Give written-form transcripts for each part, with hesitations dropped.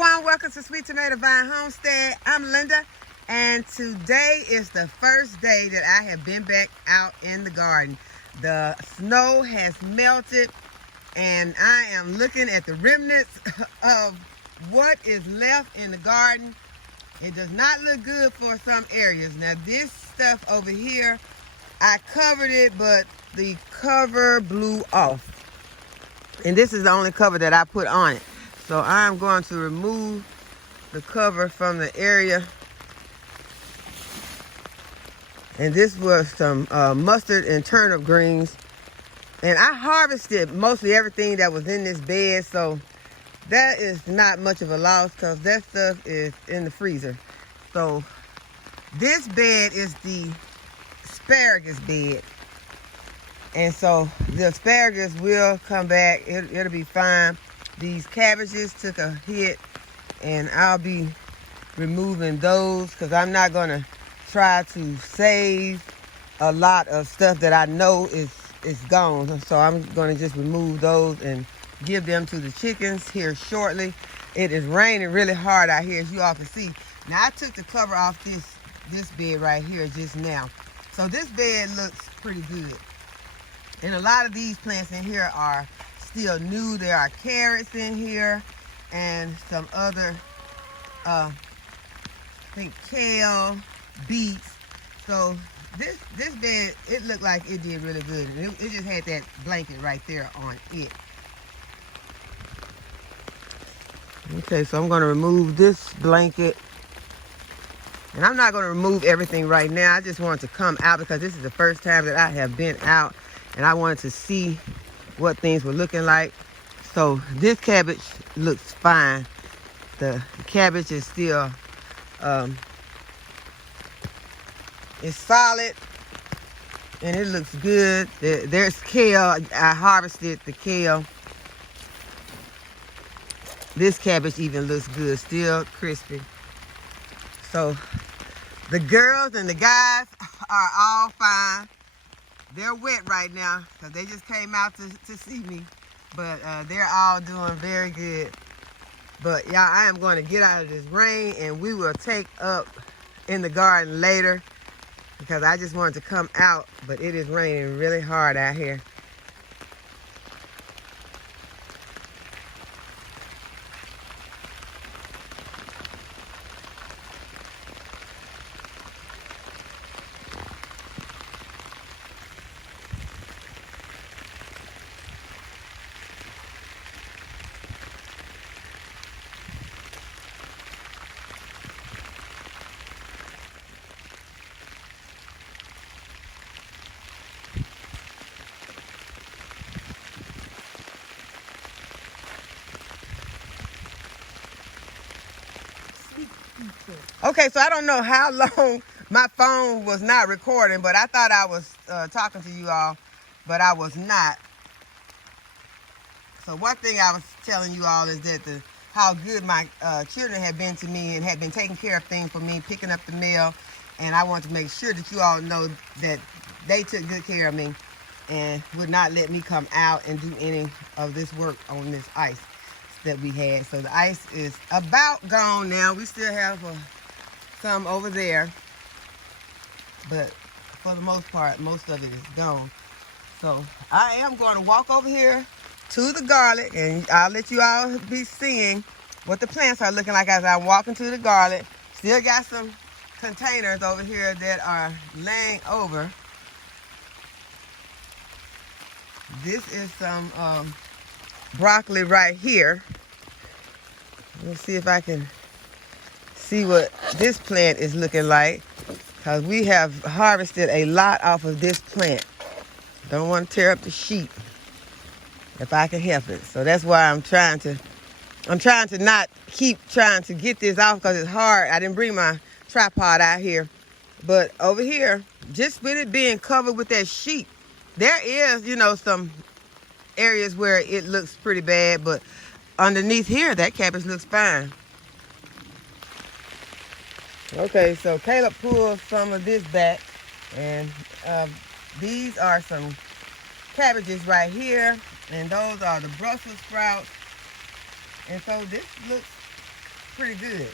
everyone, welcome to Sweet Tomato Vine Homestead. I'm Linda, and today is the first day that I have been back out in the garden. The snow has melted, and I am looking at the remnants of what is left in the garden. It does not look good for some areas. Now this stuff over here, I covered it, but the cover blew off. And this is the only cover that I put on it. So I'm going to remove the cover from the area. And this was some mustard and turnip greens. And I harvested mostly everything that was in this bed. So that is not much of a loss because that stuff is in the freezer. So this bed is the asparagus bed. And so the asparagus will come back. It'll be fine. These cabbages took a hit, and I'll be removing those because I'm not going to try to save a lot of stuff that I know is gone. So I'm going to just remove those and give them to the chickens here shortly. It is raining really hard out here, as you all can see. Now, I took the cover off this bed right here just now. So this bed looks pretty good. And a lot of these plants in here are still new. There are carrots in here and some other, I think kale, beets. So this bed, it looked like it did really good. And it just had that blanket right there on it. Okay, so I'm going to remove this blanket. And I'm not going to remove everything right now. I just wanted to come out because this is the first time that I have been out. And I wanted to see what things were looking like. So this cabbage looks fine. The cabbage is still, it's solid. And it looks good. There's kale. I harvested the kale. This cabbage even looks good, still crispy. So the girls and the guys are all fine. They're wet right now because they just came out to see me. But they're all doing very good. But y'all, I am going to get out of this rain and we will take up in the garden later because I just wanted to come out, but it is raining really hard out here. Okay, so I don't know how long my phone was not recording, but I thought I was talking to you all, but I was not. So one thing I was telling you all is that how good my children have been to me and have been taking care of things for me, picking up the mail, and I want to make sure that you all know that they took good care of me and would not let me come out and do any of this work on this ice that we had. So the ice is about gone now. We still have some over there, but for the most part, most of it is gone. So I am going to walk over here to the garlic, and I'll let you all be seeing what the plants are looking like as I'm walking to the garlic. Still got some containers over here that are laying over. This is some broccoli right here. Let's see if I can see what this plant is looking like, because we have harvested a lot off of this plant. Don't want to tear up the sheet if I can help it. So that's why I'm trying to not keep trying to get this off because it's hard. I didn't bring my tripod out here. But over here, just with it being covered with that sheet, there is, some areas where it looks pretty bad, but underneath here, that cabbage looks fine. Okay, so Caleb pulled some of this back, and these are some cabbages right here, and those are the Brussels sprouts. And so this looks pretty good.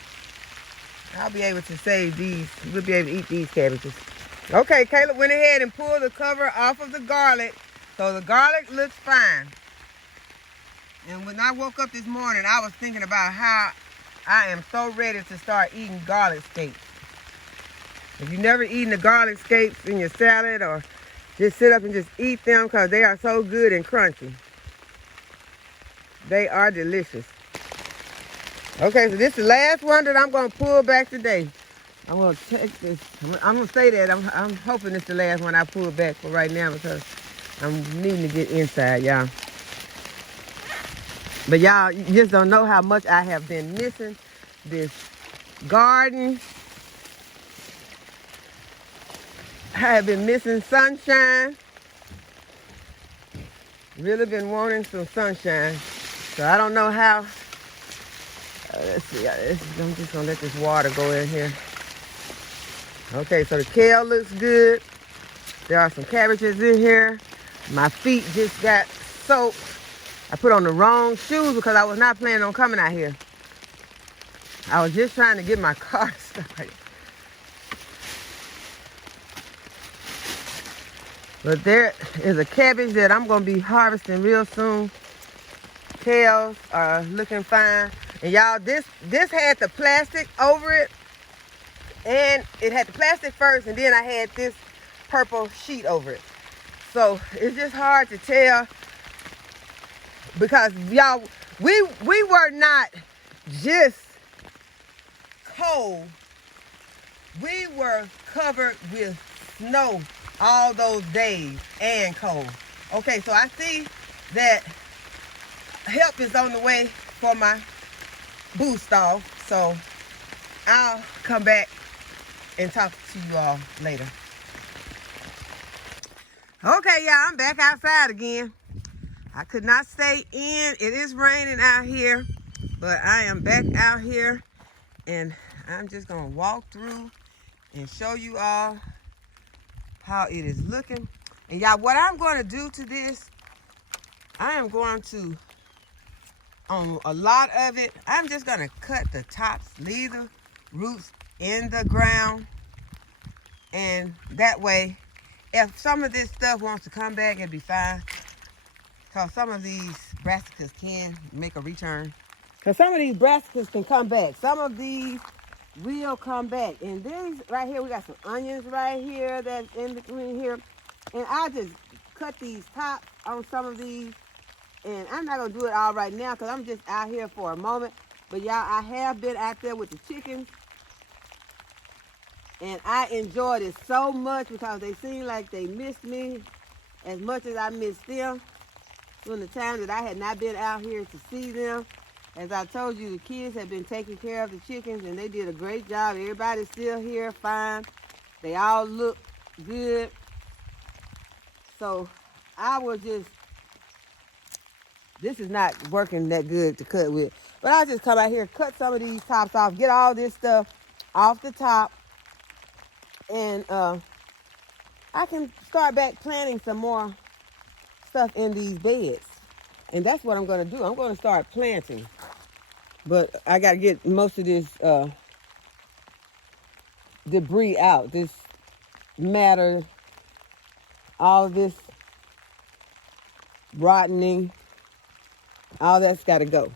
I'll be able to save these. We'll be able to eat these cabbages. Okay, Caleb went ahead and pulled the cover off of the garlic. So the garlic looks fine. And when I woke up this morning, I was thinking about how I am so ready to start eating garlic scapes. If you've never eaten the garlic scapes in your salad, or just sit up and just eat them, because they are so good and crunchy. They are delicious. Okay, so this is the last one that I'm going to pull back today. I'm going to take this. I'm going to say that. I'm hoping it's the last one I pull back for right now, because I'm needing to get inside, y'all. But y'all, you just don't know how much I have been missing this garden. I have been missing sunshine. Really been wanting some sunshine. So I don't know how. Let's see. I'm just going to let this water go in here. Okay, so the kale looks good. There are some cabbages in here. My feet just got soaked. I put on the wrong shoes because I was not planning on coming out here. I was just trying to get my car started. But there is a cabbage that I'm going to be harvesting real soon. Kales are looking fine. And y'all, this had the plastic over it. And it had the plastic first, and then I had this purple sheet over it. So it's just hard to tell, because y'all, we were not just cold. We were covered with snow all those days and cold. Okay, so I see that help is on the way for my boost off. So I'll come back and talk to you all later. Okay, y'all, I'm back outside again. I could not stay in. It is raining out here, but I am back out here, and I'm just gonna walk through and show you all how it is looking. And y'all, what I'm gonna do to this, I am going to, on a lot of it, I'm just gonna cut the tops, leave the roots in the ground, and that way, if some of this stuff wants to come back, it'll be fine. Because some of these brassicas can make a return. Because some of these brassicas can come back. Some of these will come back. And these right here, we got some onions right here that's in between here. And I just cut these tops on some of these. And I'm not going to do it all right now because I'm just out here for a moment. But y'all, I have been out there with the chickens. And I enjoyed it so much because they seem like they missed me as much as I missed them. During the time that I had not been out here to see them. As I told you, the kids have been taking care of the chickens, and they did a great job. Everybody's still here, fine. They all look good. So I was just, this is not working that good to cut with. But I'll just come out here, cut some of these tops off, get all this stuff off the top. And I can start back planting some more stuff in these beds. And that's what I'm going to do. I'm going to start planting. But I got to get most of this debris out. This matter, all this rotting, all that's got to go.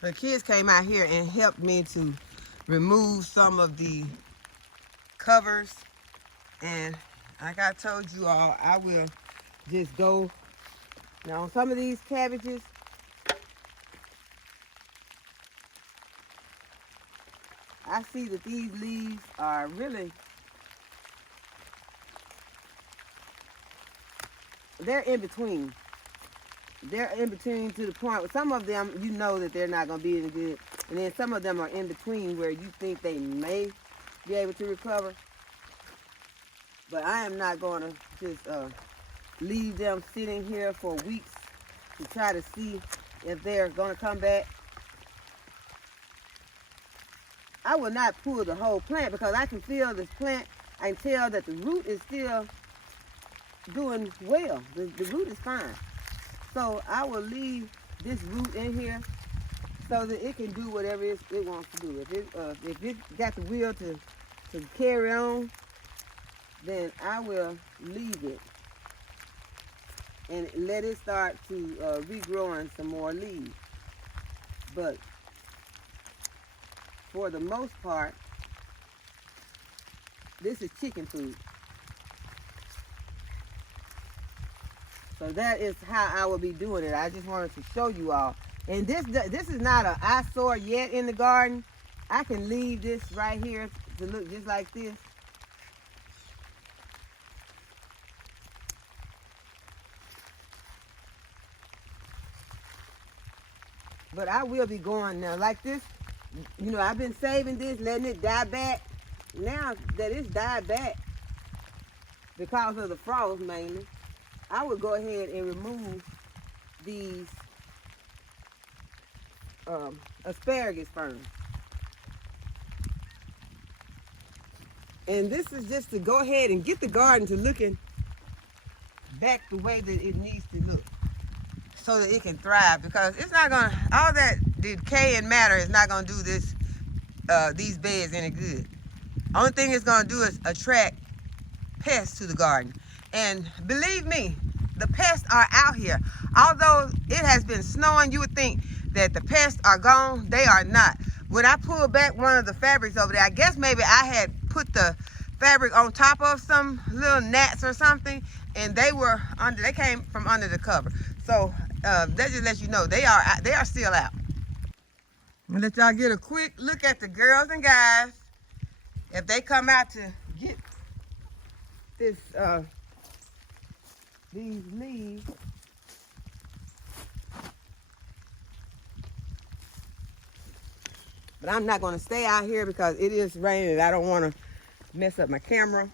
The kids came out here and helped me to remove some of the covers. And like I told you all, I will just go. Now on some of these cabbages, I see that these leaves are really, they're in between. They're in between to the point where some of them, you know that they're not going to be any good. And then some of them are in between where you think they may be able to recover. But I am not going to just leave them sitting here for weeks to try to see if they're going to come back. I will not pull the whole plant because I can feel this plant. I can tell that the root is still doing well. The root is fine. So I will leave this root in here so that it can do whatever it wants to do. If it got the will to carry on, then I will leave it and let it start to regrowing some more leaves. But for the most part, this is chicken food. So that is how I will be doing it. I just wanted to show you all. And this is not an eyesore yet in the garden. I can leave this right here to look just like this. But I will be going now like this. You know, I've been saving this, letting it die back. Now that it's died back because of the frost mainly, I would go ahead and remove these asparagus ferns. And this is just to go ahead and get the garden to looking back the way that it needs to look so that it can thrive, because it's not gonna, all that decay and matter is not gonna do this these beds any good. Only thing it's gonna do is attract pests to the garden. And believe me, the pests are out here. Although it has been snowing, you would think that the pests are gone. They are not. When I pulled back one of the fabrics over there, I guess maybe I had put the fabric on top of some little gnats or something, and they were under, they came from under the cover. So that just lets you know they are still out. I'm gonna let y'all get a quick look at the girls and guys if they come out to get this these leaves. But I'm not gonna stay out here because it is raining. I don't want to mess up my camera.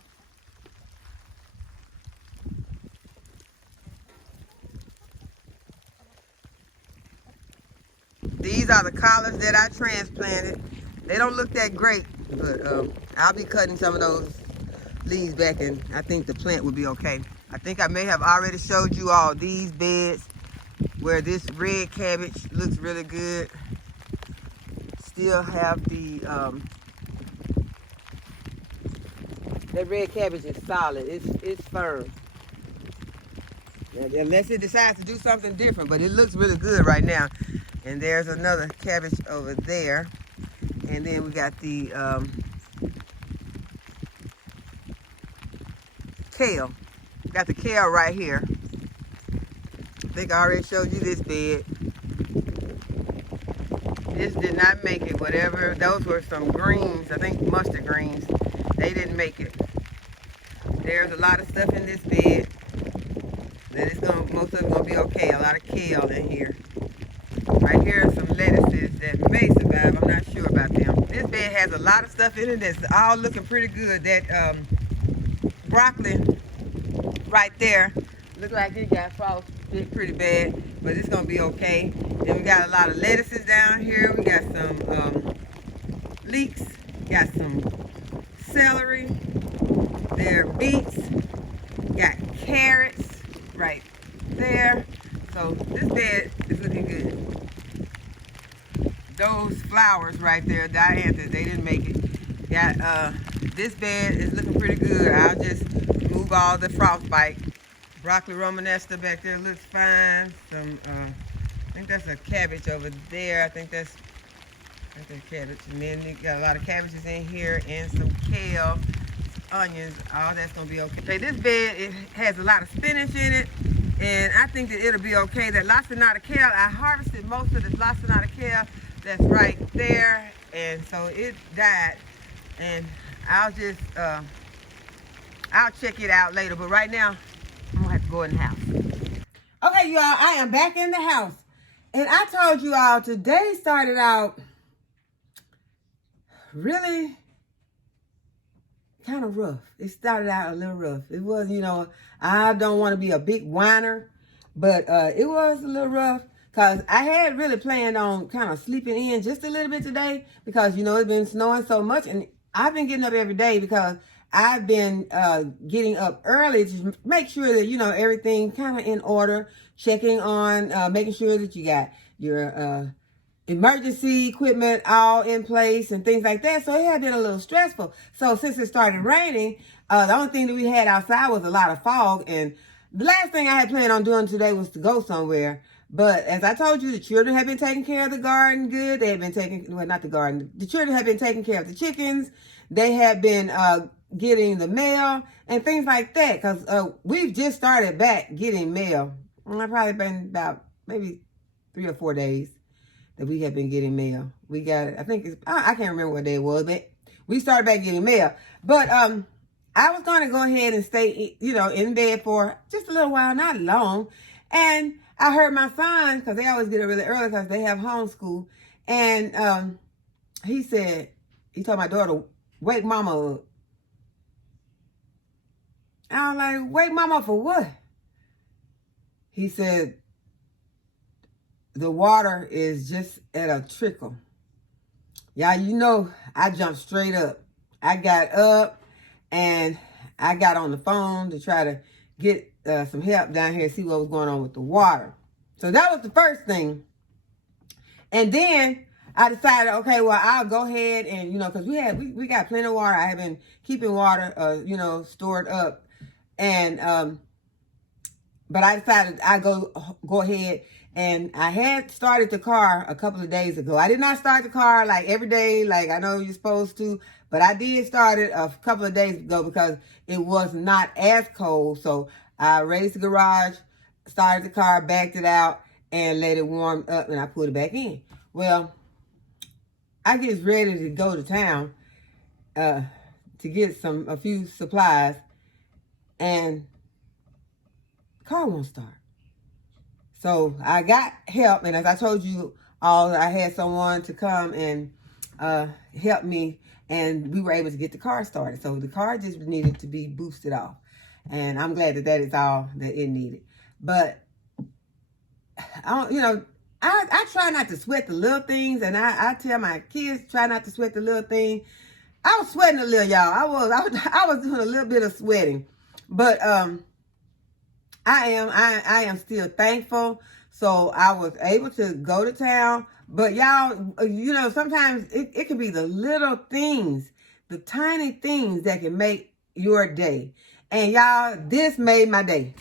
These are the collards that I transplanted. They don't look that great, but I'll be cutting some of those leaves back, and I think the plant will be okay. I think I may have already showed you all these beds where this red cabbage looks really good. Still have the, that red cabbage is solid, it's firm. Unless it decides to do something different, but it looks really good right now. And there's another cabbage over there. And then we got the kale. Got the kale right here. I think I already showed you this bed. This did not make it, whatever. Those were some greens, I think mustard greens. They didn't make it. There's a lot of stuff in this bed that it's gonna, most of it's gonna be okay. A lot of kale in here. Right here are some lettuces that may survive. I'm not sure about them. This bed has a lot of stuff in it that's all looking pretty good. That broccoli right there look like it got frost pretty bad, but it's gonna be okay. Then we got a lot of lettuces down here. We got some leeks, got some celery, there are beets, got carrots right there. So this bed is looking good. Those flowers right there, dianthus, they didn't make it. Got this bed is looking pretty good. I'll just remove all the frostbite. Broccoli romanesca back there looks fine. Some I think that's a cabbage over there. I think that's cabbage. And then you got a lot of cabbages in here and some kale, onions. All that's gonna be okay. Okay, this bed, it has a lot of spinach in it, and I think that it'll be okay. That lacinato kale, I harvested most of this lacinato kale that's right there, and so it died. And I'll just I'll check it out later. But right now, I'm gonna have to go in the house. Okay, y'all, I am back in the house. And I told you all today started out really kind of rough. It started out a little rough. It was, you know, I don't want to be a big whiner, but it was a little rough because I had really planned on kind of sleeping in just a little bit today because, you know, it's been snowing so much, and I've been getting up every day because I've been getting up early to make sure that, you know, everything kind of in order, checking on, making sure that you got your emergency equipment all in place and things like that. So it had been a little stressful. So since it started raining, the only thing that we had outside was a lot of fog. And the last thing I had planned on doing today was to go somewhere. But as I told you, the children have been taking care of the garden good. They have been taking, well, not the garden. The children have been taking care of the chickens. They have been getting the mail and things like that. Because we've just started back getting mail. I've probably been about maybe 3 or 4 days that we have been getting mail. We got it. I think it's, I can't remember what day it was, but we started back getting mail. But I was going to go ahead and stay, in bed for just a little while, not long. And I heard my son, because they always get it really early because they have homeschool. And he told my daughter, wake mama up. I was like, wake mama up for what? He said, the water is just at a trickle. Y'all, I jumped straight up. I got up and I got on the phone to try to get some help down here, see what was going on with the water. So that was the first thing. And then I decided, okay, well, I'll go ahead and, because we got plenty of water. I have been keeping water, stored up. And, but I decided I go ahead, and I had started the car a couple of days ago. I did not start the car like every day, like I know you're supposed to, but I did start it a couple of days ago because it was not as cold. So I raised the garage, started the car, backed it out, and let it warm up, and I put it back in. Well, I get ready to go to town to get a few supplies, and the car won't start. So I got help, and as I told you all, I had someone to come and help me, and we were able to get the car started. So the car just needed to be boosted off, and I'm glad that is all that it needed. But I try not to sweat the little things, and I tell my kids try not to sweat the little thing. I was sweating a little, y'all. I was doing a little bit of sweating, but I am still thankful. So I was able to go to town. But y'all, sometimes it can be the little things, the tiny things that can make your day. And y'all, this made my day.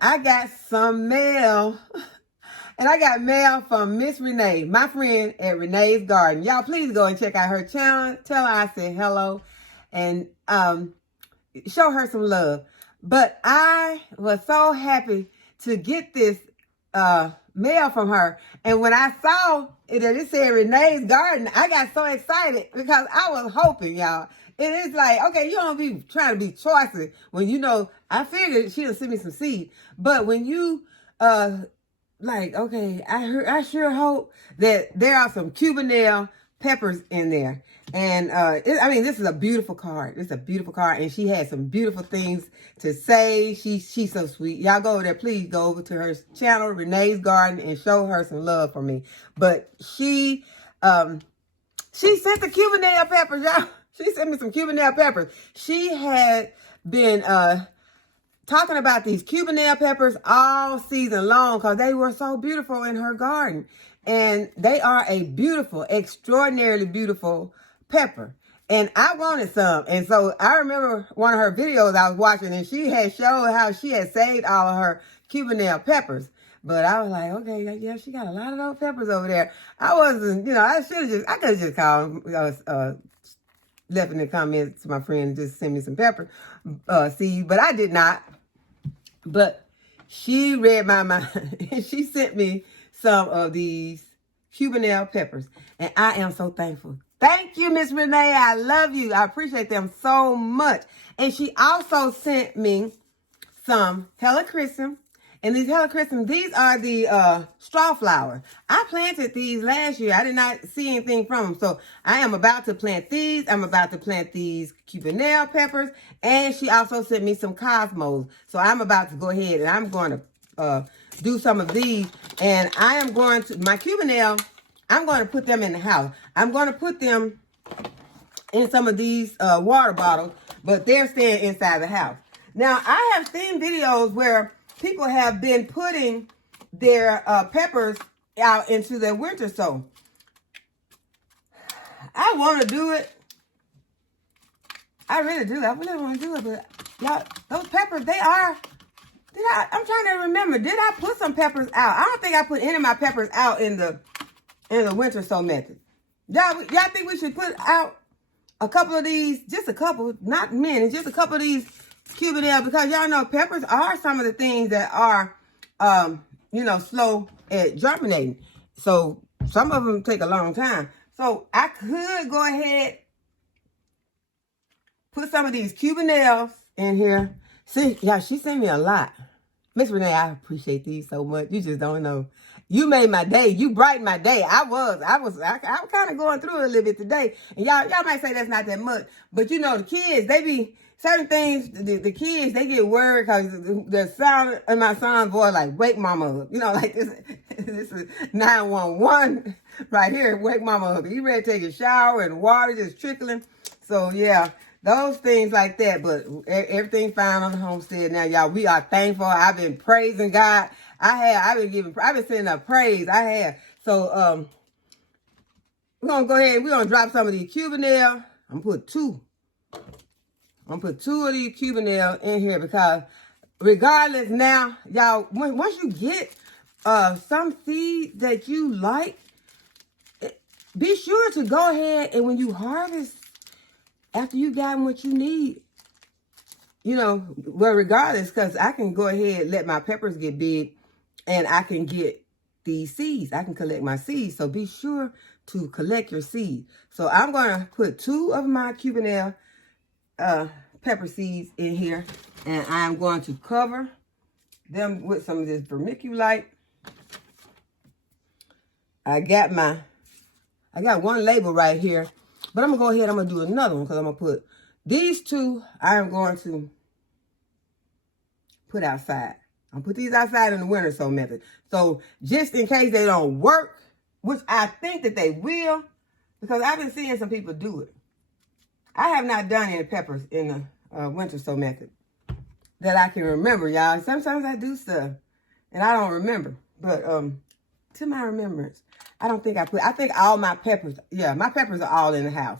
I got some mail. And I got mail from Miss Renee, my friend at Renee's Garden. Y'all, please go and check out her channel. Tell her I said hello. And show her some love. But I was so happy to get this mail from her. And when I saw that it said Renee's Garden, I got so excited because I was hoping, y'all. It is like, okay, you don't be trying to be choicy when I figured she'll send me some seed. But when you, okay, I sure hope that there are some Cubanelle peppers in there. And this is a beautiful card. It's a beautiful card, and she had some beautiful things to say. She's so sweet. Y'all go over there. Please go over to her channel, Renee's Garden, and show her some love for me. But she sent the Cubanelle peppers, y'all. She sent me some Cubanelle peppers. She had been talking about these Cubanelle peppers all season long because they were so beautiful in her garden. And they are a beautiful, extraordinarily beautiful pepper. And I wanted some. And so I remember one of her videos I was watching, and she had showed how she had saved all of her Cubanelle peppers. But I was like, okay, yeah, she got a lot of those peppers over there. I wasn't, I could have just called, left in the comments to my friend, just send me some pepper seeds, but I did not. But she read my mind, and she sent me some of these Cubanelle peppers, and I am so thankful. Thank you, Miss Renee. I love you. I appreciate them so much. And she also sent me some helichrysum. And these helichrysum, these are the straw flowers. I planted these last year. I did not see anything from them. So I am about to plant these. I'm about to plant these Cubanelle peppers. And she also sent me some cosmos. So I'm about to go ahead and I'm going to do some of these. And I am going to, my Cubanelle, I'm going to put them in the house. I'm going to put them in some of these water bottles, but they're staying inside the house. Now, I have seen videos where people have been putting their peppers out into the winter sow. I want to do it. I really do. I really want to do it, but y'all, those peppers, they are. I'm trying to remember. Did I put some peppers out? I don't think I put any of my peppers out in the winter sow method. Y'all think we should put out a couple of these, just a couple, not many, just a couple of these Cubidale, because y'all know peppers are some of the things that are, slow at germinating. So some of them take a long time. So I could go ahead, put some of these Cubidales in here. See, yeah, she sent me a lot. Miss Renee, I appreciate these so much. You just don't know. You made my day. You brightened my day. I was kind of going through it a little bit today. And y'all might say that's not that much. But you know, the kids, they be, certain things, the kids, they get worried because the sound of my son's voice, like, wake mama up. You know, like this is 911 right here. Wake mama up. He ready to take a shower and water just trickling. So, yeah. Those things like that, but everything fine on the homestead now, y'all. We are thankful. I've been praising God. I've been sending up praise. I have. So, we're going to go ahead and we're going to drop some of these Cubidale. I'm going to put two. I'm going to put two of these Cubidale in here because regardless now, y'all, once you get some seeds that you like, be sure to go ahead and when you harvest, after you've gotten what you need, well, regardless, because I can go ahead and let my peppers get big and I can get these seeds. I can collect my seeds. So be sure to collect your seeds. So I'm going to put two of my Cubidale pepper seeds in here. And I'm going to cover them with some of this vermiculite. I got one label right here. But I'm going to go ahead, I'm going to do another one because I'm going to put these two, I am going to put outside. I'm going to put these outside in the winter sow method. So just in case they don't work, which I think that they will, because I've been seeing some people do it. I have not done any peppers in the winter sow method that I can remember, y'all. Sometimes I do stuff and I don't remember. But to my remembrance, I think all my peppers, my peppers are all in the house.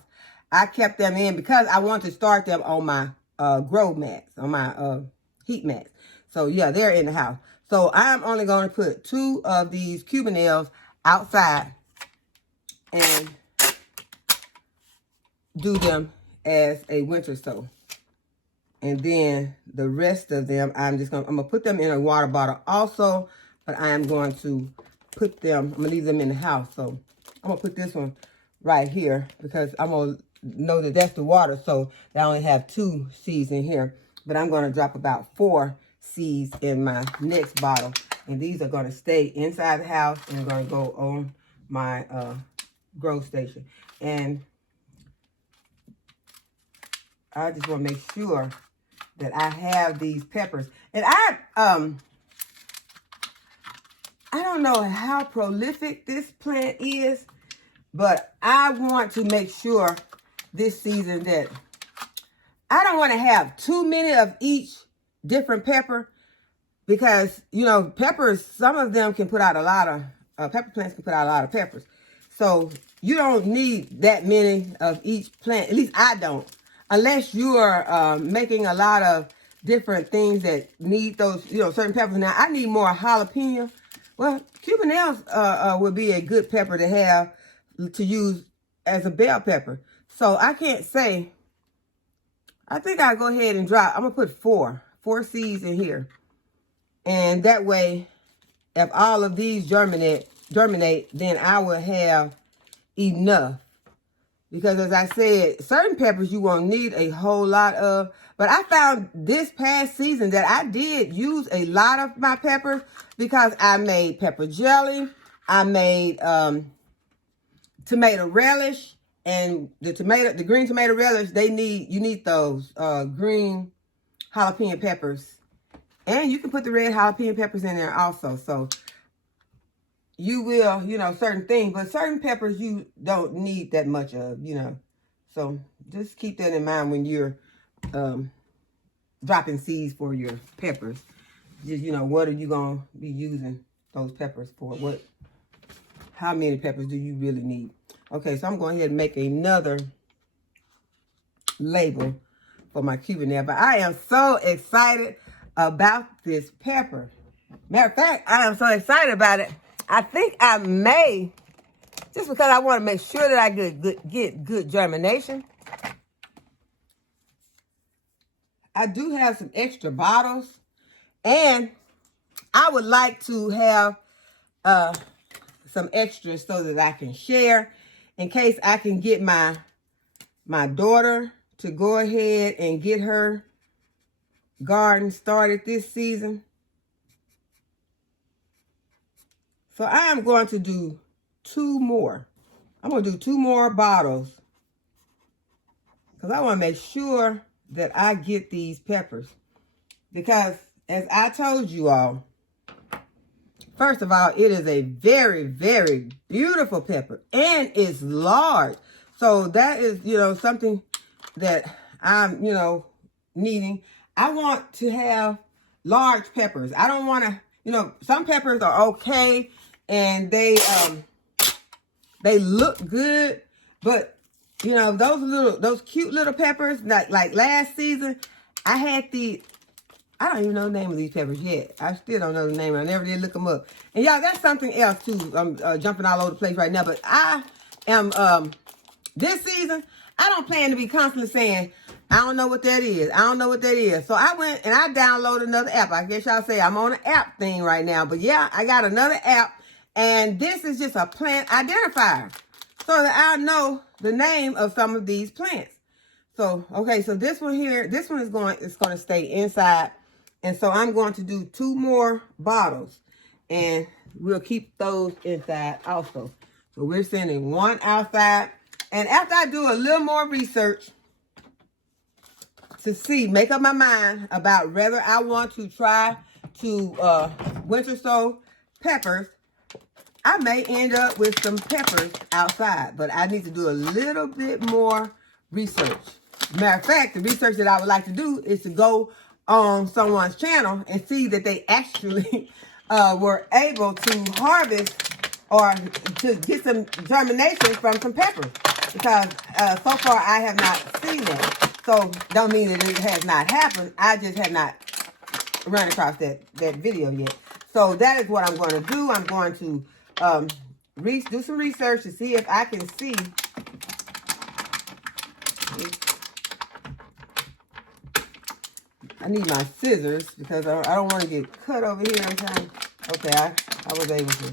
I kept them in because I want to start them on my grow mats, on my heat mats. So, yeah, they're in the house. So, I'm only going to put two of these Cubidales outside and do them as a winter sow. And then the rest of them, I'm going to put them in a water bottle also, but I am going to I'm going to leave them in the house. So I'm going to put this one right here because I'm going to know that that's the water. So I only have 2 seeds in here. But I'm going to drop about 4 seeds in my next bottle. And these are going to stay inside the house and going to go on my grow station. And I just want to make sure that I have these peppers. And I don't know how prolific this plant is, but I want to make sure this season that I don't want to have too many of each different pepper because, peppers, some of them can put out a lot of, pepper plants can put out a lot of peppers. So you don't need that many of each plant. At least I don't. Unless you're making a lot of different things that need those, certain peppers. Now, I need more jalapeno. Well, Cubidales would be a good pepper to have to use as a bell pepper. So I can't say. I think I'll go ahead and drop. I'm going to put 4 seeds in here. And that way, if all of these germinate, then I will have enough. Because as I said, certain peppers you won't need a whole lot of. But I found this past season that I did use a lot of my peppers because I made pepper jelly. I made tomato relish. And the green tomato relish, you need those green jalapeno peppers. And you can put the red jalapeno peppers in there also. So you will, certain things, but certain peppers you don't need that much of, So just keep that in mind when you're dropping seeds for your peppers. Just, what are you going to be using those peppers for? What how many peppers do you really need? Okay, so I'm going ahead and make another label for my Cubanelle. But I am so excited about this pepper. Matter of fact, I am so excited about it. I think I may, just because I want to make sure that I get good germination. I do have some extra bottles, and I would like to have some extras so that I can share in case I can get my daughter to go ahead and get her garden started this season. So I am going to do 2 more. I'm going to do 2 more bottles because I want to make sure that I get these peppers. Because as I told you all, first of all, it is a very, very beautiful pepper and it's large. So that is, something that I'm, needing. I want to have large peppers. I don't want to, some peppers are okay and they look good, but those cute little peppers, like last season, I had I don't even know the name of these peppers yet. I still don't know the name. I never did look them up. And y'all, that's something else too. I'm jumping all over the place right now, but I am, this season, I don't plan to be constantly saying, I don't know what that is. I don't know what that is. So I went and I downloaded another app. I guess y'all say I'm on an app thing right now. But yeah, I got another app. And this is just a plant identifier so that I know the name of some of these plants. So, okay, so this one here, this one is going to stay inside. And so I'm going to do 2 more bottles. And we'll keep those inside also. So we're sending 1 outside. And after I do a little more research to make up my mind about whether I want to try to winter sow peppers, I may end up with some peppers outside, but I need to do a little bit more research. Matter of fact, the research that I would like to do is to go on someone's channel and see that they actually were able to harvest or to get some germination from some peppers. Because so far I have not seen that. So don't mean that it has not happened. I just have not run across that video yet. So that is what I'm going to do. I'm going to do some research to see if I can see. I need my scissors because I don't want to get cut over here. Okay, I was able to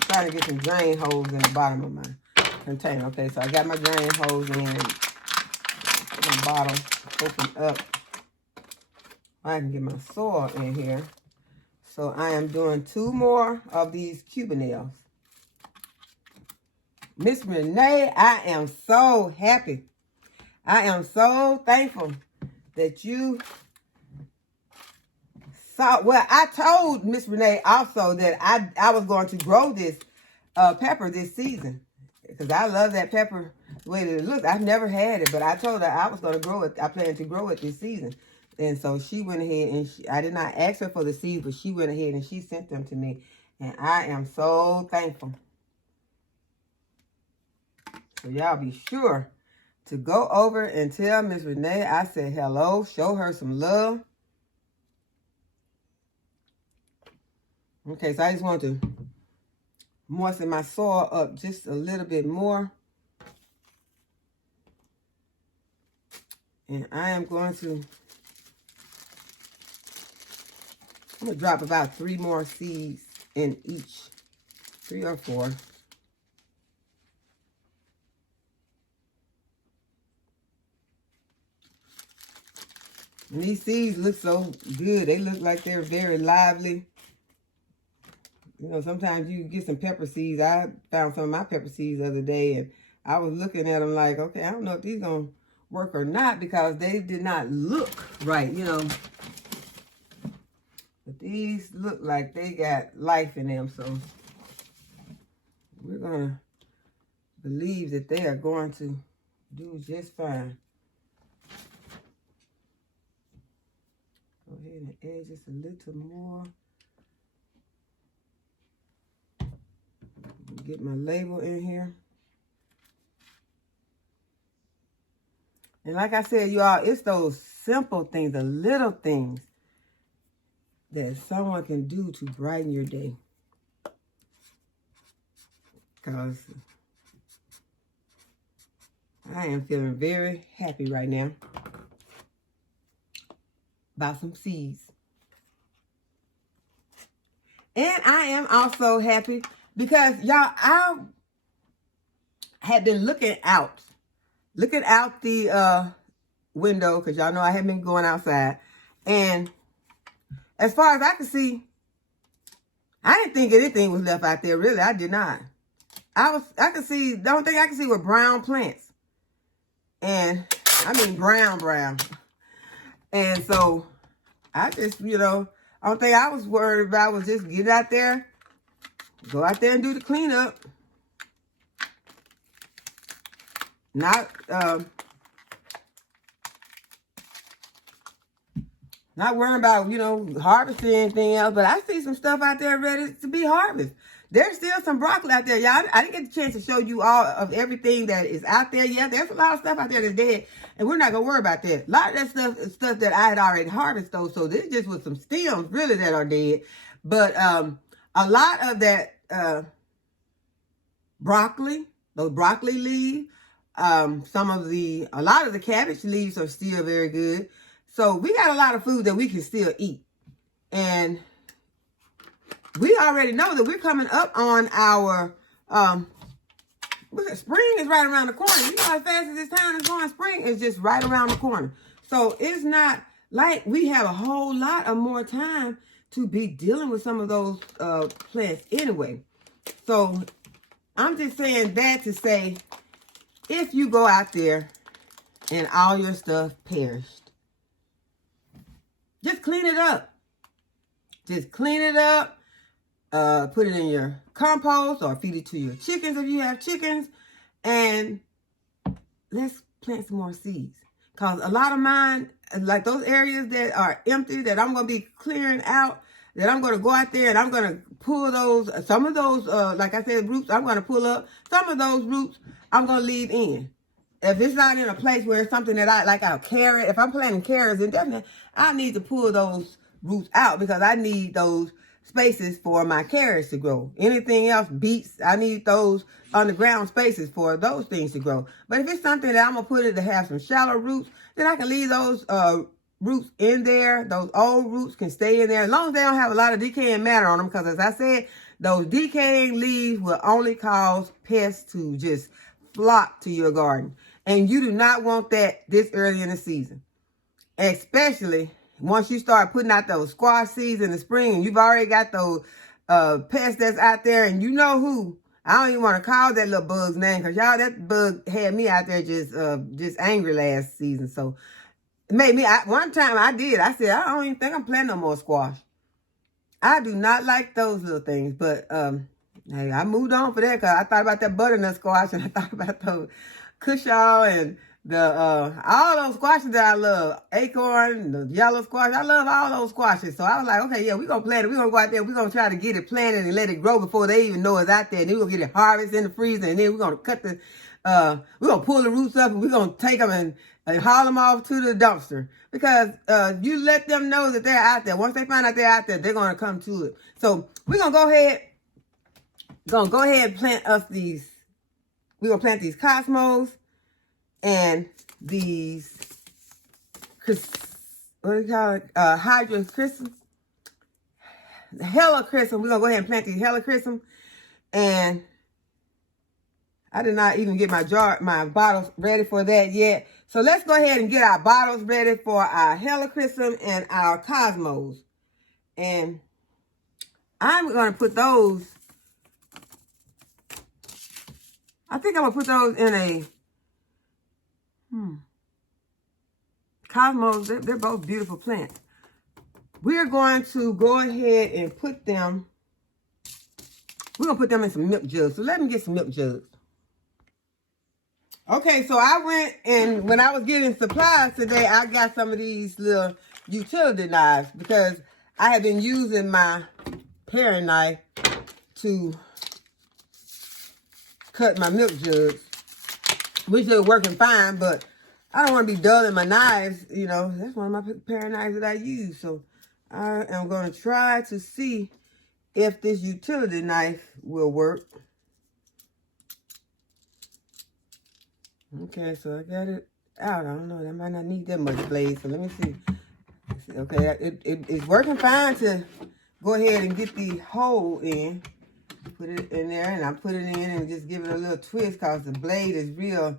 try to get some drain holes in the bottom of my container. Okay, so I got my drain hose in the bottom open up. I can get my soil in here. So I am doing 2 more of these Cubanelles. Miss Renee, I am so happy. I am so thankful that you saw. Well, I told Miss Renee also that I was going to grow this pepper this season. Because I love that pepper the way that it looks. I've never had it, but I told her I was going to grow it. I planned to grow it this season. And so she went ahead and I did not ask her for the seeds, but she went ahead and she sent them to me. And I am so thankful. So y'all be sure to go over and tell Miss Renee I said hello. Show her some love. Okay, so I just want to moisten my soil up just a little bit more. And I am going to, I'm going to drop about 3 more seeds in each, 3 or 4. And these seeds look so good. They look like they're very lively. Sometimes you get some pepper seeds. I found some of my pepper seeds the other day, and I was looking at them like, okay, I don't know if these going to work or not because they did not look right, But these look like they got life in them, so we're going to believe that they are going to do just fine. Go ahead and add just a little more. Get my label in here. And like I said, you all, it's those simple things, the little things that someone can do to brighten your day. Because I am feeling very happy right now about some seeds. And I am also happy because, y'all, I had been looking out the window, because y'all know I haven't been going outside. And as far as I could see, I didn't think anything was left out there. Really, I did not. I could see, the only thing I could see were brown plants. And I mean brown. And so I just, only thing I was worried about was just get out there, go out there and do the cleanup. Not worrying about, harvesting anything else. But I see some stuff out there ready to be harvested. There's still some broccoli out there, y'all. I didn't get the chance to show you all of everything that is out there yet. There's a lot of stuff out there that's dead, and we're not going to worry about that. A lot of that stuff is stuff that I had already harvested, though, so this just was some stems, really, that are dead. But a lot of that broccoli, those broccoli leaves, a lot of the cabbage leaves are still very good. So we got a lot of food that we can still eat. And we already know that we're coming up on our, spring is right around the corner. You know how fast as this time is going? Spring is just right around the corner. So it's not like we have a whole lot of more time to be dealing with some of those plants anyway. So I'm just saying that to say, if you go out there and all your stuff perished, just clean it up. Just clean it up. Put it in your compost or feed it to your chickens if you have chickens. And let's plant some more seeds. Because a lot of mine, like those areas that are empty, that I'm going to be clearing out, that I'm going to go out there and I'm going to pull those, some of those, like I said, roots, I'm going to pull up. Some of those roots, I'm going to leave in. If it's not in a place where it's something that I, like a carrot, if I'm planting carrots, then definitely I need to pull those roots out because I need those spaces for my carrots to grow. Anything else, beets, I need those underground spaces for those things to grow. But if it's something that I'm going to put it to have some shallow roots, then I can leave those roots in there. Those old roots can stay in there as long as they don't have a lot of decaying matter on them, because as I said, those decaying leaves will only cause pests to just flock to your garden. And you do not want that this early in the season. Especially once you start putting out those squash seeds in the spring and you've already got those pests that's out there, and you know who. I don't even want to call that little bug's name, because y'all, that bug had me out there just angry last season. So it made me, one time I said, I don't even think I'm planting no more squash. I do not like those little things, but hey, I moved on for that, because I thought about that butternut squash, and I thought about those cushaw and the all those squashes that I love. Acorn, the yellow squash. I love all those squashes. So I was like, okay, yeah, we're going to plant it. We're going to go out there. We're going to try to get it planted and let it grow before they even know it's out there. And then we're going to get it harvested in the freezer. And then we're going to cut we're going to pull the roots up, and we're going to take them and haul them off to the dumpster. Because you let them know that they're out there. Once they find out they're out there, they're going to come to it. So we're going to go ahead and plant us these. We're going to plant these cosmos and these, what do you call it? Hydrochrysanthemum. Helichrysum. We're going to go ahead and plant these helichrysum. And I did not even get my bottles ready for that yet. So let's go ahead and get our bottles ready for our helichrysum and our cosmos. And I'm going to put those, I think I'm going to put those in a, cosmos. They're both beautiful plants. We're going to go ahead and put them, we're going to put them in some milk jugs. So let me get some milk jugs. Okay, so I went, and when I was getting supplies today, I got some of these little utility knives, because I had been using my paring knife to cut my milk jugs, which they're working fine, but I don't want to be dulling my knives. You know, that's one of my pair of knives that I use. So I am going to try to see if this utility knife will work. Okay, so I got it out. I don't know. That might not need that much blade. So let me see. Okay, it's working fine to go ahead and get the hole in. Put it in there, and I put it in and just give it a little twist because the blade is real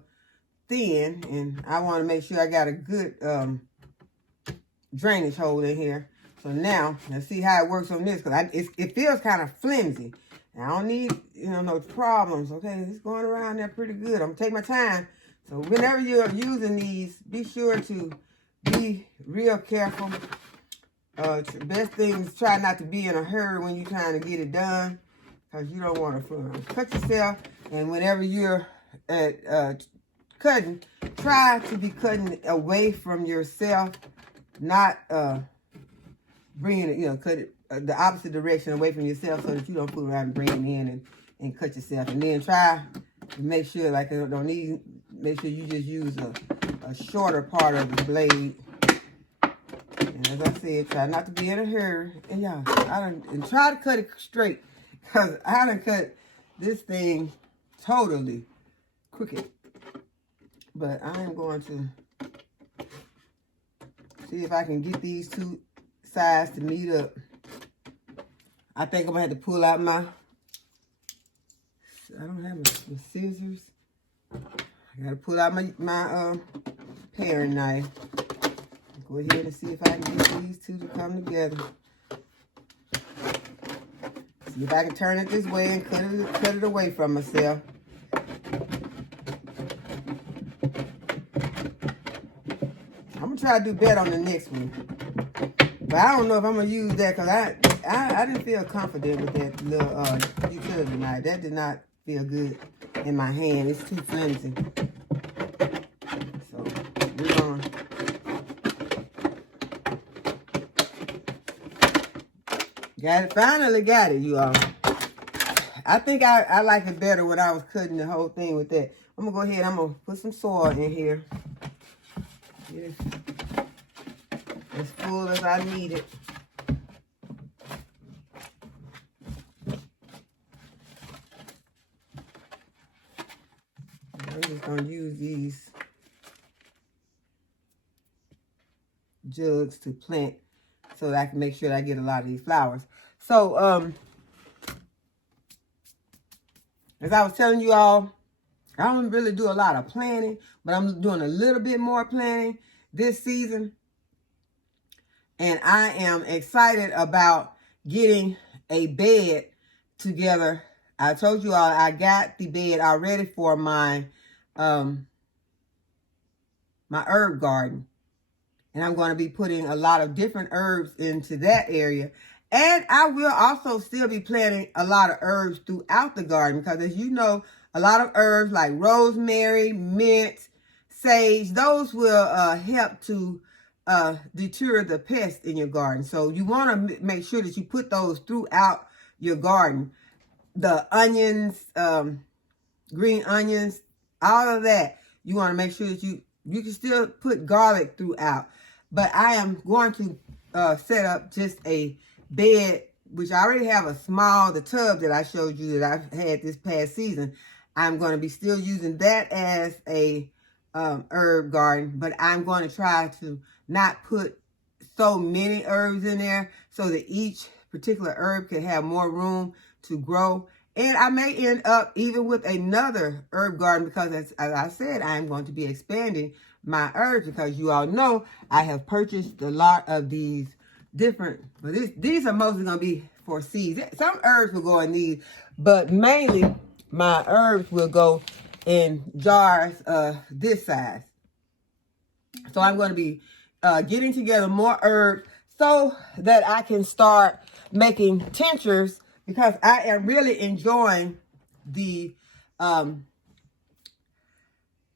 thin, and I want to make sure I got a good drainage hole in here. So now, let's see how it works on this, because it feels kind of flimsy. And I don't need, no problems, okay? It's going around there pretty good. I'm going to take my time. So whenever you're using these, be sure to be real careful. Best thing is try not to be in a hurry when you're trying to get it done, because you don't want to cut yourself. And whenever you're at cutting, try to be cutting away from yourself, not bringing it, cut it the opposite direction away from yourself, so that you don't fool around and bring it in and cut yourself. And then try to make sure, make sure you just use a shorter part of the blade. And as I said, try not to be in a hurry. And y'all, and try to cut it straight, because I done cut this thing totally crooked. But I am going to see if I can get these two sides to meet up. I think I'm going to have to pull out I don't have my scissors. I got to pull out my paring knife. Go ahead and see if I can get these two to come together. See if I can turn it this way and cut it away from myself. I'm going to try to do better on the next one. But I don't know if I'm going to use that, because I didn't feel confident with that little utility knife. That did not feel good in my hand. It's too flimsy. So we're going to finally got it, you all. I think I like it better when I was cutting the whole thing with that. I'm going to go ahead, I'm going to put some soil in here. Get it as full as I need it. I'm just going to use these jugs to plant so that I can make sure that I get a lot of these flowers. So, as I was telling you all, I don't really do a lot of planting, but I'm doing a little bit more planting this season. And I am excited about getting a bed together. I told you all I got the bed already for my my herb garden. And I'm going to be putting a lot of different herbs into that area. And I will also still be planting a lot of herbs throughout the garden, because as you know, a lot of herbs like rosemary, mint, sage, those will help to deter the pests in your garden. So you want to make sure that you put those throughout your garden. The onions, green onions, all of that. You want to make sure that you can still put garlic throughout. But I am going to set up just a bed, which I already have the tub that I showed you that I've had this past season. I'm going to be still using that as a herb garden, but I'm going to try to not put so many herbs in there so that each particular herb can have more room to grow. And I may end up even with another herb garden, because as I said, I'm going to be expanding my herbs, because you all know I have purchased a lot of these different, but these are mostly going to be for seeds. Some herbs will go in these, but mainly my herbs will go in jars this size. So I'm going to be getting together more herbs so that I can start making tinctures, because I am really enjoying the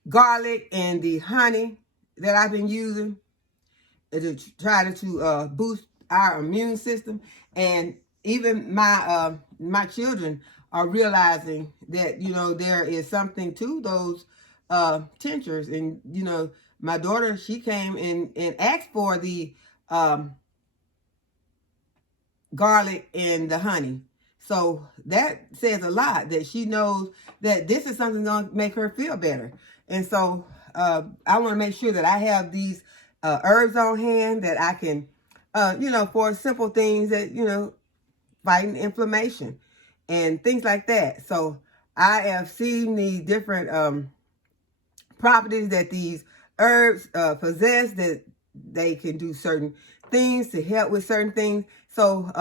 garlic and the honey that I've been using to try to boost our immune system. And even my children are realizing that, you know, there is something to those tinctures. And, you know, my daughter, she came and asked for the garlic and the honey. So that says a lot, that she knows that this is something going to make her feel better. And so I want to make sure that I have these herbs on hand that I can, you know, for simple things that, you know, fighting inflammation and things like that. So I have seen the different properties that these herbs possess, that they can do certain things to help with certain things. So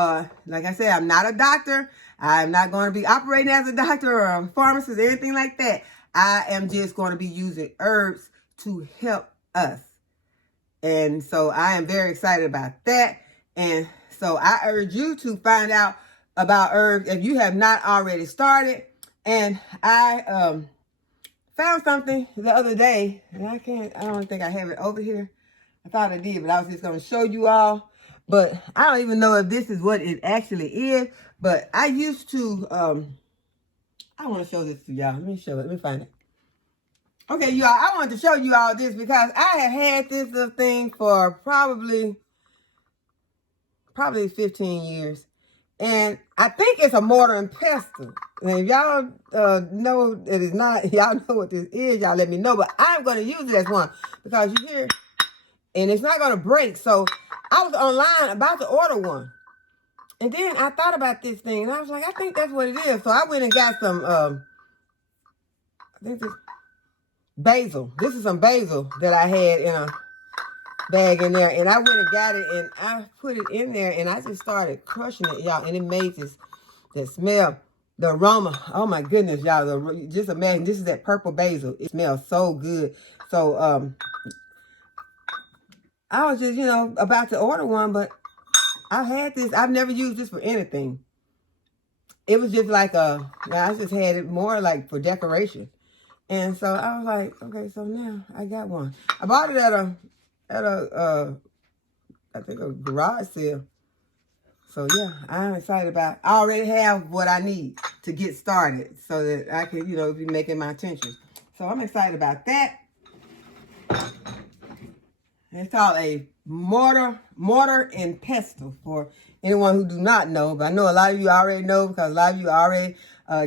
like I said, I'm not a doctor. I'm not going to be operating as a doctor or a pharmacist or anything like that. I am just going to be using herbs to help us. And so I am very excited about that. And so I urge you to find out about herbs if you have not already started. And I found something the other day, and I don't think I have it over here. I thought I did, but I was just going to show you all. But I don't even know if this is what it actually is. But I used to, I want to show this to y'all. Let me show it. Let me find it. Okay, y'all, I wanted to show you all this because I have had this little thing for probably 15 years. And I think it's a mortar and pestle. And if y'all know it is not, y'all know what this is, y'all let me know. But I'm going to use it as one because you hear, and it's not going to break. So I was online about to order one. And then I thought about this thing, and I was like, I think that's what it is. So I went and got some, I think this basil. This is some basil that I had in a bag in there. And I went and got it, and I put it in there, and I just started crushing it, y'all. And it made that smell, the aroma. Oh, my goodness, y'all. Just imagine, this is that purple basil. It smells so good. So I was just, you know, about to order one, but I had this. I've never used this for anything. It was just like I just had it more like for decoration. And so I was like, okay, so now I got one. I bought it at a I think a garage sale. So yeah, I'm excited about it. I already have what I need to get started so that I can, you know, be making my tinctures. So I'm excited about that. It's called a mortar and pestle for anyone who do not know. But I know a lot of you already know because a lot of you are already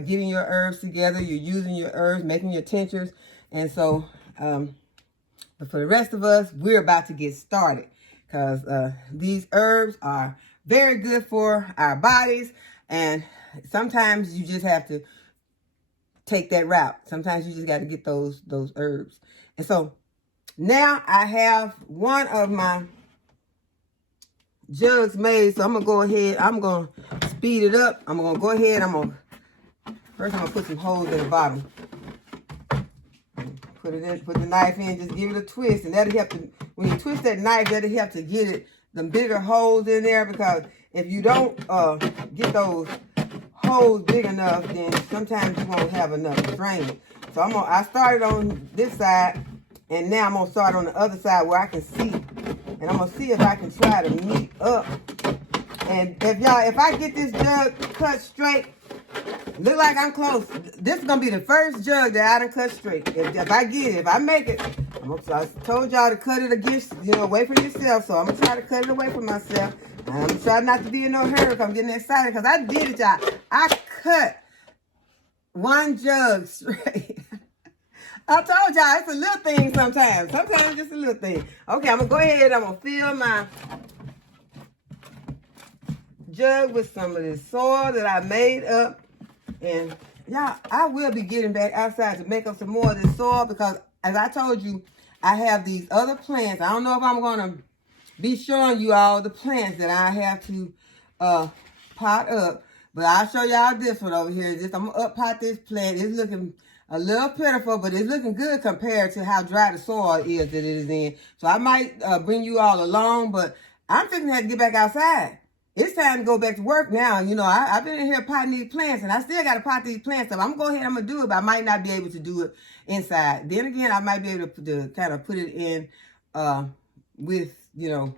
getting your herbs together. You're using your herbs, making your tinctures. And so, but for the rest of us, we're about to get started because these herbs are very good for our bodies. And sometimes you just have to take that route. Sometimes you just got to get those herbs. And so now I have one of my jugs made. So I'm going to go ahead. I'm going to speed it up. I'm going to go ahead. First I'm going to put some holes in the bottom. Put it in, put the knife in, just give it a twist. And that'll help to, when you twist that knife, that'll help to get it, the bigger holes in there. Because if you don't get those holes big enough, then sometimes you won't have enough to drain it. So I started on this side. And now I'm going to start on the other side where I can see. And I'm going to see if I can try to meet up. And if I get this jug cut straight, look like I'm close. This is going to be the first jug that I done cut straight. If I get it, if I make it, I told y'all to cut it against, you know, away from yourself. So I'm going to try to cut it away from myself. And I'm going to try not to be in no hurry because I'm getting excited because I did it, y'all. I cut one jug straight. I told y'all, it's a little thing sometimes. Sometimes it's just a little thing. Okay, I'm going to go ahead. I'm going to fill my jug with some of this soil that I made up. And, y'all, I will be getting back outside to make up some more of this soil because, as I told you, I have these other plants. I don't know if I'm going to be showing you all the plants that I have to pot up. But I'll show y'all this one over here. I'm going to up pot this plant. It's looking a little pitiful, but it's looking good compared to how dry the soil is that it is in. So I might bring you all along, but I'm thinking I have to get back outside. It's time to go back to work now. You know, I've been in here potting these plants, and I still got to pot these plants up. I'm going to go ahead, I'm going to do it, but I might not be able to do it inside. Then again, I might be able to kind of put it in with, you know,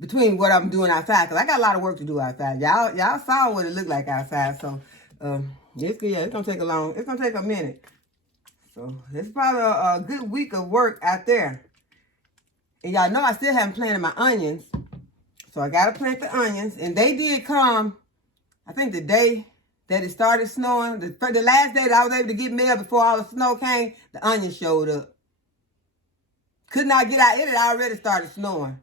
between what I'm doing outside, because I got a lot of work to do outside. Y'all saw what it looked like outside, so It's gonna take it's gonna take a minute. So it's probably a good week of work out there. And y'all know I still haven't planted my onions. So I gotta plant the onions. And they did come, I think the day that it started snowing, the last day that I was able to get mail before all the snow came, the onions showed up. Could not get out. It had already started snowing.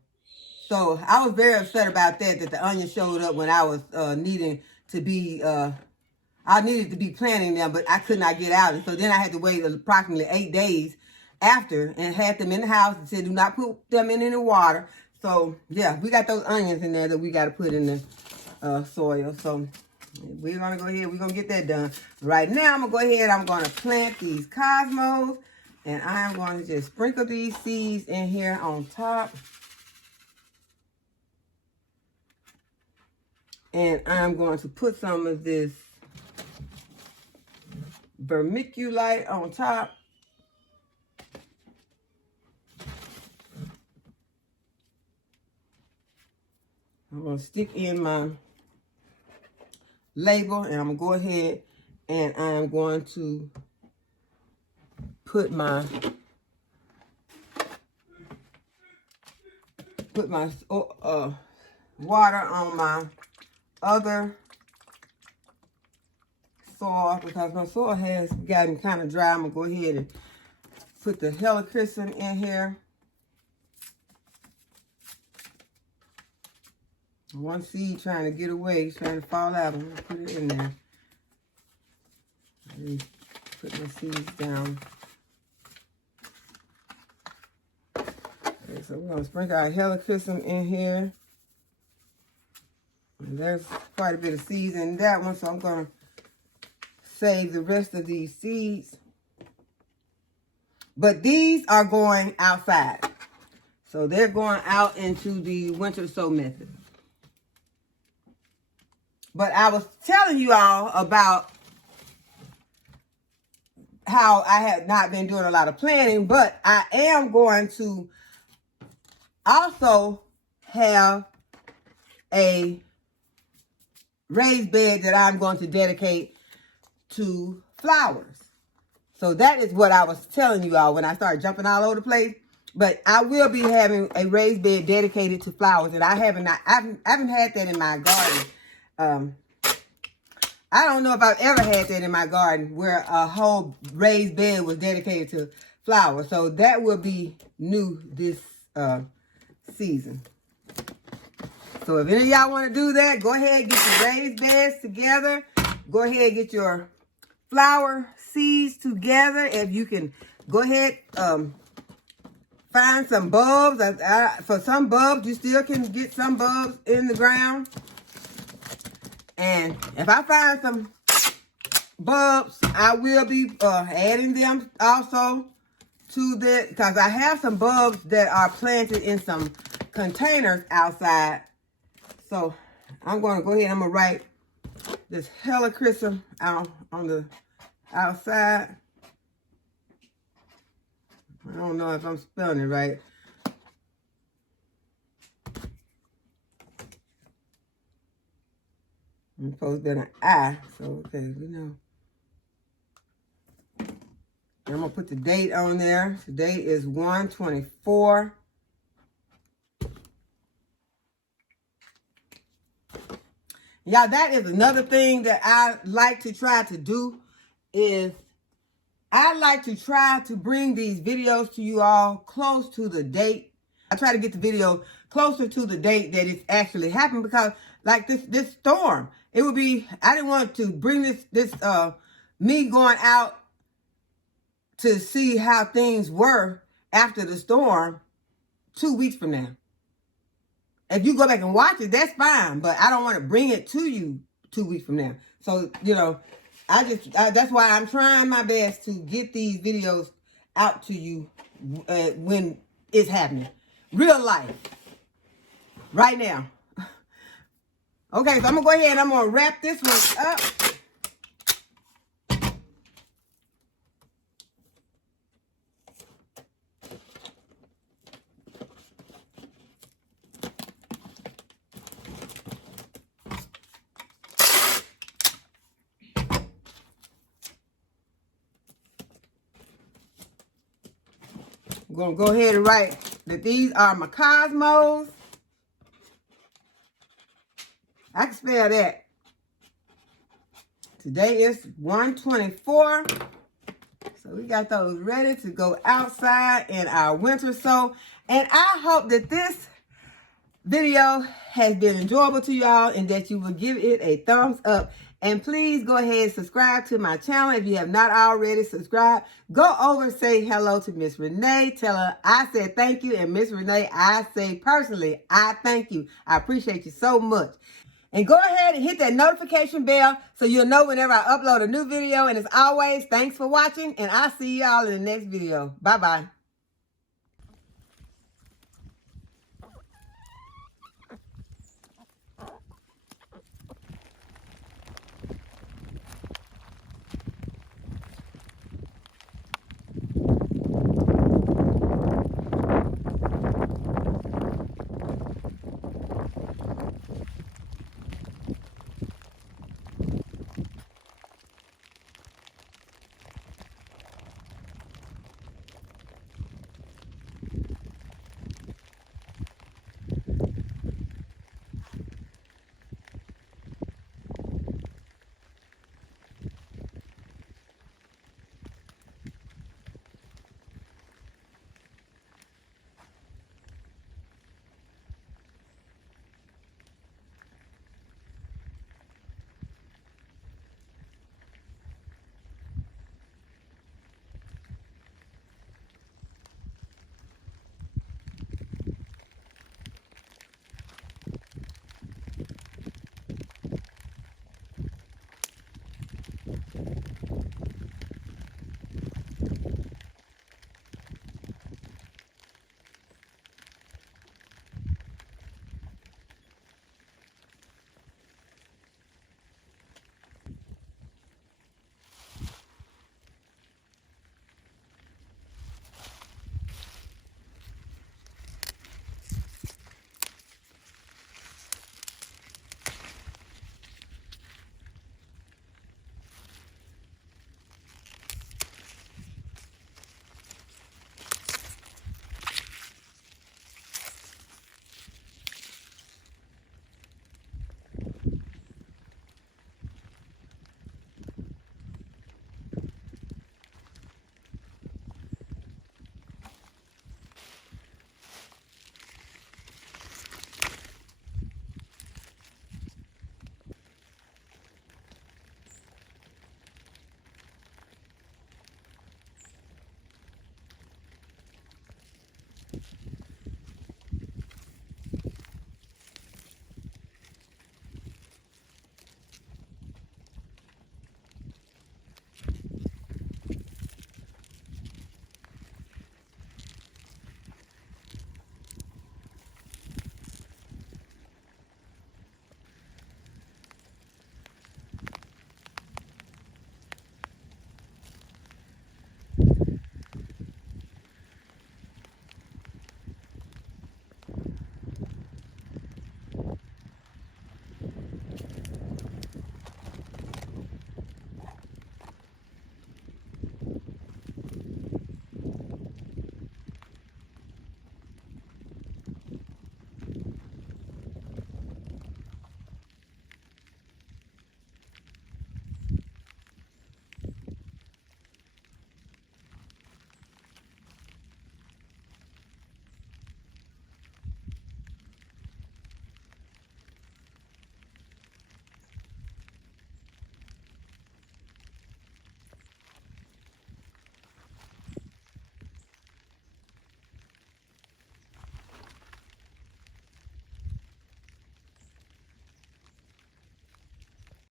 So I was very upset about that the onions showed up when I was needing to be, I needed to be planting them, but I could not get out. And so then I had to wait approximately 8 days after and had them in the house and said, do not put them in any water. So yeah, we got those onions in there that we got to put in the soil. So we're going to go ahead. We're going to get that done. Right now, I'm going to go ahead. I'm going to plant these cosmos. And I'm going to just sprinkle these seeds in here on top. And I'm going to put some of this vermiculite on top. I'm going to stick in my label, and I'm going to go ahead and I'm going to put my water on my other soil because my soil has gotten kind of dry. I'm going to go ahead and put the helichrysum in here. One seed trying to get away, trying to fall out. I'm going to put it in there. Put my seeds down. Okay, so we're going to sprinkle our helichrysum in here. And there's quite a bit of seeds in that one, so I'm going to save the rest of these seeds. But these are going outside. So they're going out into the winter sow method. But I was telling you all about how I had not been doing a lot of planting, but I am going to also have a raised bed that I'm going to dedicate to flowers. So that is what I was telling you all when I started jumping all over the place. But I will be having a raised bed dedicated to flowers, and I haven't had that in my garden. I don't know if I've ever had that in my garden where a whole raised bed was dedicated to flowers. So that will be new this season. So if any of y'all want to do that, go ahead and get your raised beds together. Go ahead and get your flower seeds together. If you can go ahead, find some bulbs. For some bulbs, you still can get some bulbs in the ground. And if I find some bulbs, I will be adding them also to that, because I have some bulbs that are planted in some containers outside. So I'm going to go ahead. I'm going to write this helichrysum out on the outside. I don't know if I'm spelling it right. I'm supposed to be an I, so okay, we know. And I'm gonna put the date on there. Today is 1/24. Y'all, that is another thing that I like to try to do is I like to try to bring these videos to you all close to the date. I try to get the video closer to the date that it's actually happened, because like this storm, it would be, I didn't want to bring me going out to see how things were after the storm 2 weeks from now. If you go back and watch it, that's fine, but I don't want to bring it to you 2 weeks from now. So, you know, that's why I'm trying my best to get these videos out to you when it's happening. Real life. Right now. Okay, so I'm going to go ahead and I'm going to wrap this one up. I'm going to go ahead and write that these are my cosmos. I can spell that. Today is 1/24. So we got those ready to go outside in our winter sow. And I hope that this video has been enjoyable to y'all and that you will give it a thumbs up. And please go ahead and subscribe to my channel if you have not already subscribed. Go over and say hello to Miss Renee. Tell her I said thank you. And Miss Renee, I say personally, I thank you. I appreciate you so much. And go ahead and hit that notification bell so you'll know whenever I upload a new video. And as always, thanks for watching. And I'll see y'all in the next video. Bye-bye.